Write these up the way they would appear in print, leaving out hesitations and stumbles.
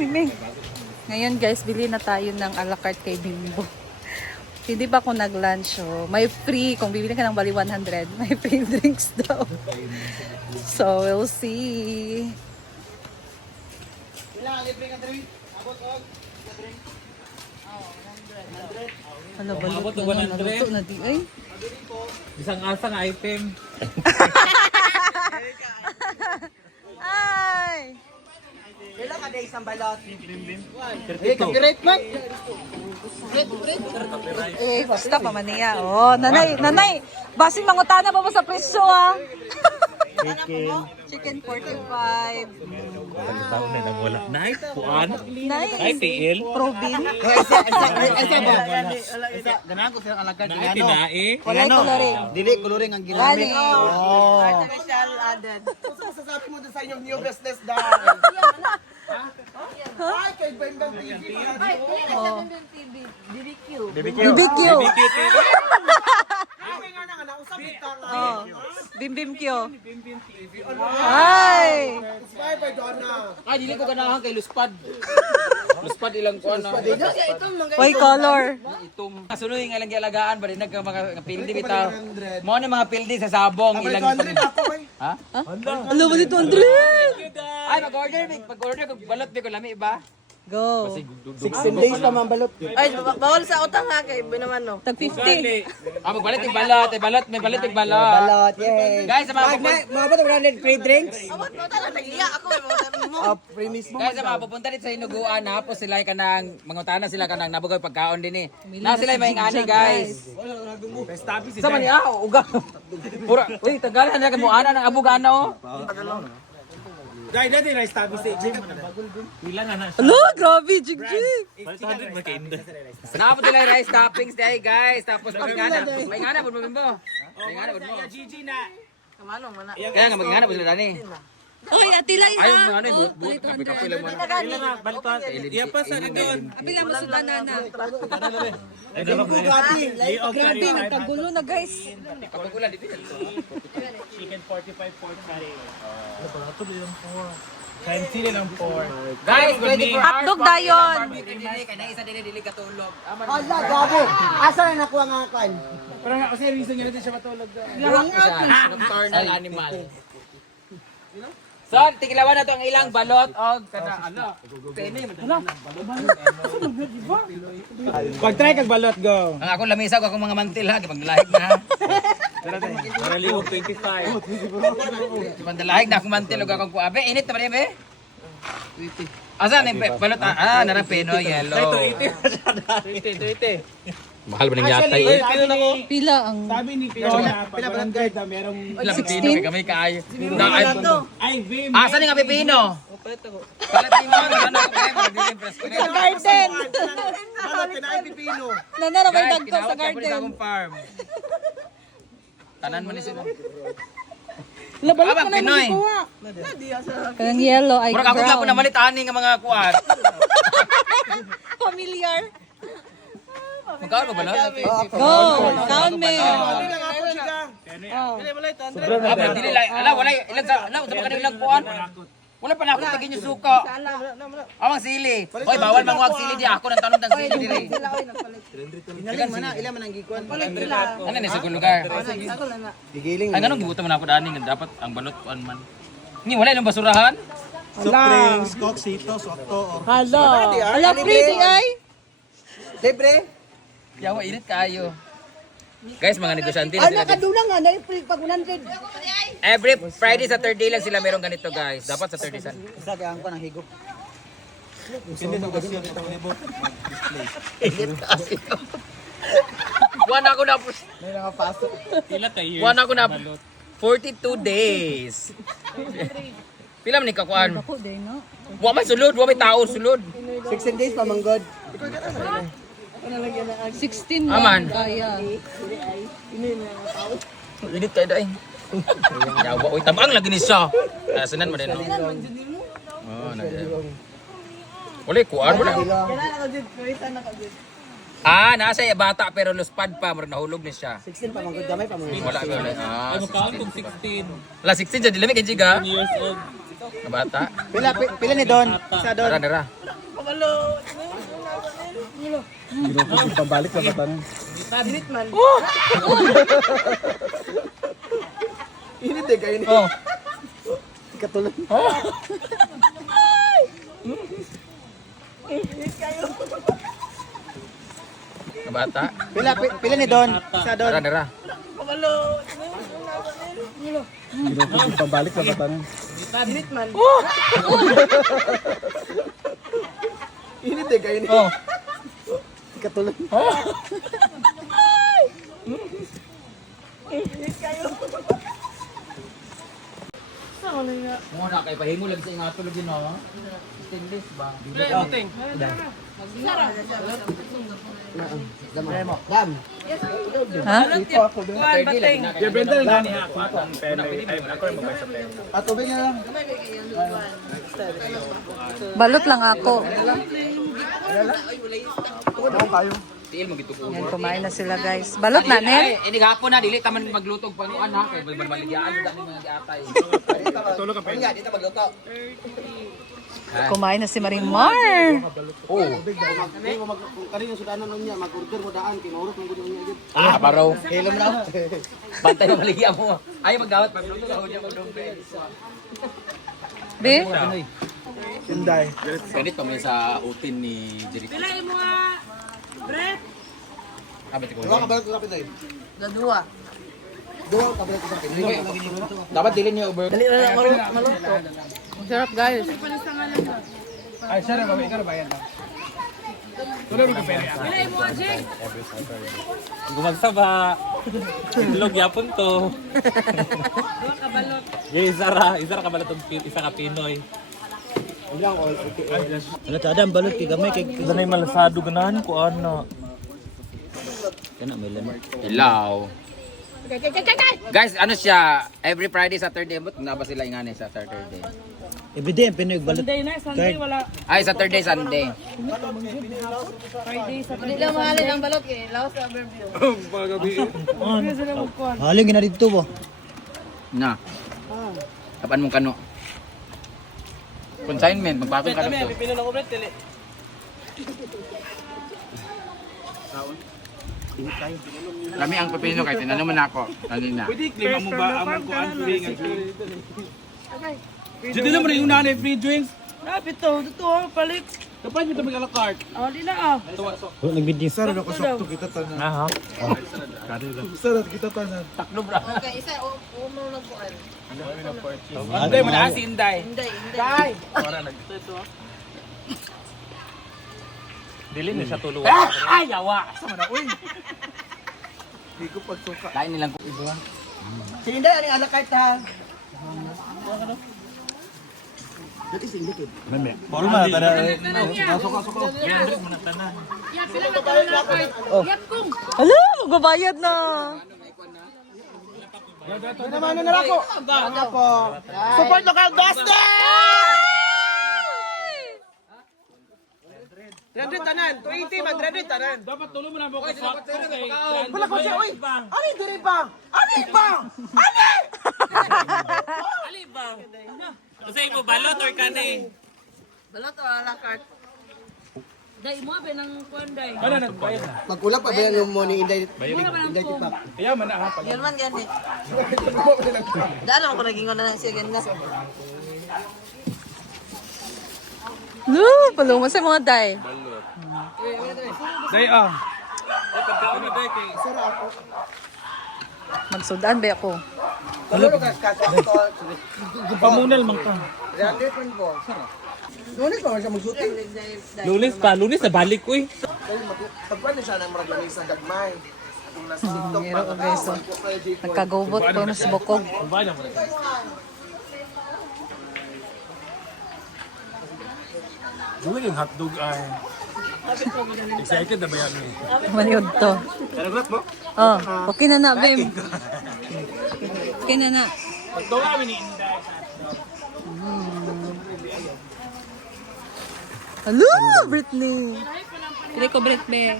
Miming. Ngayon guys, bili na tayo ng a la carte kay Bimbo. Hindi ba ako nag-lunch? Oh. May free. Kung bibili ka ng bali 100, may free drinks daw. So, we'll see. Hala, balot na lang. Naluto na di ay. Isang asang item. Ay! Kailan ka day isang balot? Eh, Copyright man! Eh, basta pa man niya. Oh, nanay, basing mangutana pa mo sa presyo ah. Chicken 45. Pagkatao na nagwala. Nice, puan. Nice. Ay, PL. Probin. Ganahan ko silang alagad. Ay, tinae. Kulay coloring. Dili, coloring ang ginamit. Gani. Artificial added. Kung sasabi mo doon sa inyong new business dahil. Ay, kay Bendang TV. BBQ. Ay, nga na, nausap kita nga. Oh. Bim Q. Ay! Inspired by Donna. Ay, dili ko ganahan kay Luspad. Luspad ilang kuan na. White color. Itong kasunoy nga lang gialagaan ba rin mga pildi bitaw. Mo ni mga pildi sa sabong ilang Ha? Alam mo dito, Andre! Ay, pag-order ko balot ko lami ba? Go. 16 days pa man balot. Ay, bawal sa utang ha kay binaman no. Tag 50. Ah, magbalit yung balot, may balit yung balot. Balot, yay. Guys, sa mga Mga ba ito free drinks? Awat mo tala nagiya ako mo. Free mismo. Guys, sa mga pupunta dito sa Hinuguan, hapos sila kanang mangutana sila kanang nabugay pagkaon din Na sila may ingani, guys. Sa man niya, uga. Pura, uy, tagalan na mo ana ng abugana oh. Dahil dati na establish sa gym. Ilan na na. Alo, grabe, jigjig. 500 magkainda. Napot nila yung rice toppings dahil guys. Tapos may ingana po mo. May ingana po mo. Gigi na. Kamanong mana. Kaya nga mag-ingana po sila dani. Oy, atilay Ayaw ha. mo ano yung buot. Kapoy lang mo. Balitan. Iya pa sa doon. Apila mo sudan na. Bugatti. Grabe, nagkagulo na guys. Papagulan dito. Chicken 45 pork curry. Kain sila ng pork. Guys, 24 Hotdog dayon. Kaya na isa dili katulog. Ala, gabi. Asa na nakuha nga kan? Parang ako sa reason niya natin siya matulog doon. Nocturnal animal. So, tigilawan na to ang ilang balot o kada ano. Pene mo. Pag-try kag balot, go. Ang ako lamisaw akong mga mantil ha, paglahig na ha. Para liwag 25. Pandalahig na akong mantil ug akong kuabe. Init na ba niya be? Asan yung balot? Ah, narang peno, yellow. 20. Mahal ba ng yatay eh? Pila ang... Sabi ni Fiona, pag barangay na merong... Ilang pipino, may kamay kaayo. Ay, Vim. Asan yung pipino? Palat mo, ano ko kayo, magdilim presko na. Sa garden. Balot, kinain pipino. Nana naman Guys, dagko sa kinawag ka po sa garden. akong farm. Tanan mo ni sila. Labalot Abang Pinoy. Kanang yellow ay Murag ako nga po na brown. malit ani nga mga kuwan. Familiar. Magkano ba na? Go. Down me. Ano lang ako siya. Abang dili lang. Ala wala ilang sa ala sa mga ilang kuwan. Wala pa na ako tigin yung suka. Amang sili. Hoy bawal manguag sili di ako nang tanong tang sili diri. Inaling man na, ilan man ang gikuan. Ano ni sa lugar? Gigiling. Ay ganun gibutan man ako dani nga dapat ang balot kuan man. Ni wala ilang basurahan. Drinks, Coxitos, Octo. Hala. Hala, pretty ay. Libre? Yawa init kaayo. Guys, mga negosyante na sila. Kadula nga na pag 100. Every Friday sa Saturday lang sila merong ganito, guys. Dapat sa Saturday san. Isa kaya ang ko ng higop. One ako na May nakapasok. Pila tayo. One ako na 42 days. Pila man ni kakuan? Ako din, no? Wa may sulod, wa may tao sulod. 16 days pa manggod. 16 Aman. lang kaya. Init tayo dai. Yawa oy tabang lagi ni siya. Sanan mo din. No? Oh, na. Wala kuan mo na. Ah, nasa bata pero luspad pa, murag nahulog ni siya. 16 pa manggod, gamay pa manggod. Wala wala. Ah, Ano kaon kung 16 wala 16 dyan, dili may kay Jiga. years old. Na bata. Pila ni Don? Isa Don. Dara dara. Kabalo. Pabalik na batan. Bilit man. Init eh kayo ni. Oh. Katulad. Kabata. Pila ni Don. Sa Don. Dara dara. Kabalo. Pabalik na batan. Bilit man. Init eh kayo ni. Oh. Katulad. Muna kay pahimo lagi sa ingato lagi no. Stainless ba? Dam. Ha? At tubig na lang. Balot lang ako. Ano kayo? Tiil mo gito ko. Yan, kumain na sila guys. Balot na, Nel? Ini gahapon na dili ta man maglutog panuan ha kay maligyan dami mga giatay. Tulog ka pa. Nga, dito magluto. Kumain na si Marimar. Oh. Kanina sudanan nun niya, mag-order mo daan, kinurot mo gudong niya. Ah, baraw. Hilom na. Bantay na maligyan mo. Ay magdawat pagluto daw niya magdumbe. Be? Sinday. Ganit pa may sa utin ni Jericho. Pilay mo nga. Brett. Abot ko. Dua ka balik sa kapitay. Dadua. Dua ka balik sa kapitay. Dapat dili niya over. Dali na maluto. Ang sarap guys. Ay, sir, babae ka na bayan na. Tulog ka pera. Pilay mo nga, Jay. Gumagsaba. Itlog yapon to. Dua kabalot. Isa ra kabalot isa ka Pinoy. Ano ta adam balot kay gamay kay Ganay malasado ganahan ko ana. kana may lemon. Ilaw. Guys, ano siya? Every Friday, Saturday, but na ba sila ingani sa Saturday? Every day pinoy balot. Sunday na, Sunday wala. Ay, Saturday, Sunday. Friday, Saturday. Hindi lang mahalin ang balot eh. Laos sa overview. Haling na dito bo. Na. Kapan mong kano? Consignment, magpapin ka na to. Pipino na ko, Brett. Dili. Kami ang pipino kay tinanong mo na ako. Kanina. Lima mo ba ang kuan free nga drink? Dito na mo yung nanay free drinks. Ah, pito. Dito ah, palit. Kapag nyo tabi alakart. Ah, di na ah. Nag-business sir, ano ko sakto kita tanan. Aha. Sir, kita tanan. Taklo bra. Okay, isa. Umo na po. Hindi mo na si Inday. Hindi, hindi. Dili ni sa tulo. Ay, yawa. Sama na uy. Hindi ko pagsuka. Lain nilang Si Inday ani alakart ha. Dati si Inday kid. Meme. Forma tara. Suka. Hala, magbabayad na. Naman na ako. Ako. Support local gospel. 300 tanan, 280 man 300 tanan. Dapat tulo mo na mo ko sa. Wala ko siya, oy. Ani diri bang? Ani bang? Kasi mo balot or kani? Balot o ala carte. Day mo ba nang kuan day? Magkulap pa ba yan mo ni Inday? Inday tipak. Yan man gani. Daan ako naging na siya ganda. No, palungo sa mga day. Day ah. Magsudan ba ako? Pamunal man ka. Lunes pa siya magsuting. Lunes na balik ko eh. Pagpan siya nang maraglanis sa gagmay. Ngero ko guys. Oh. Nagkagubot ko na sa bukog. Dulu yung hotdog ay excited na ba yan? Maniod to. Oh, okay na na, Bim. Okay na na. Hotdog kami ni Inday. Hello, Britney. Pili ko break be.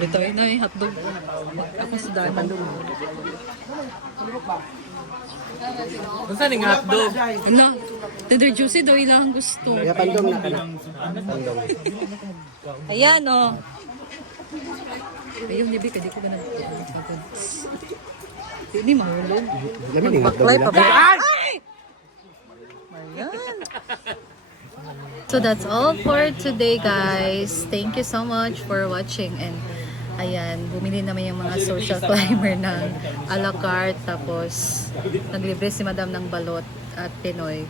Dito na yung hotdog. Ako sa dami. Saan yung hotdog? Ano? Tender juicy daw ilang gusto. Ya pandong na kana. Ayan oh. Ayun, nibi, kadi ko ba nag... Hindi mahulog. Lamin ni Baklay pa ba? Ay! Ayan. So that's all for today, guys. Thank you so much for watching. And ayan, bumili naman yung mga social climber ng a la carte. Tapos, naglibre si Madam ng balot at Pinoy.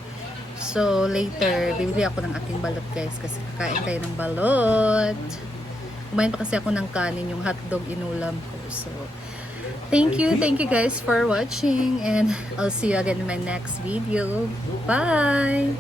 So, later, bibili ako ng aking balot, guys. Kasi kakain tayo ng balot. Kumain pa kasi ako ng kanin, yung hotdog inulam ko. So, thank you guys for watching. And I'll see you again in my next video. Bye!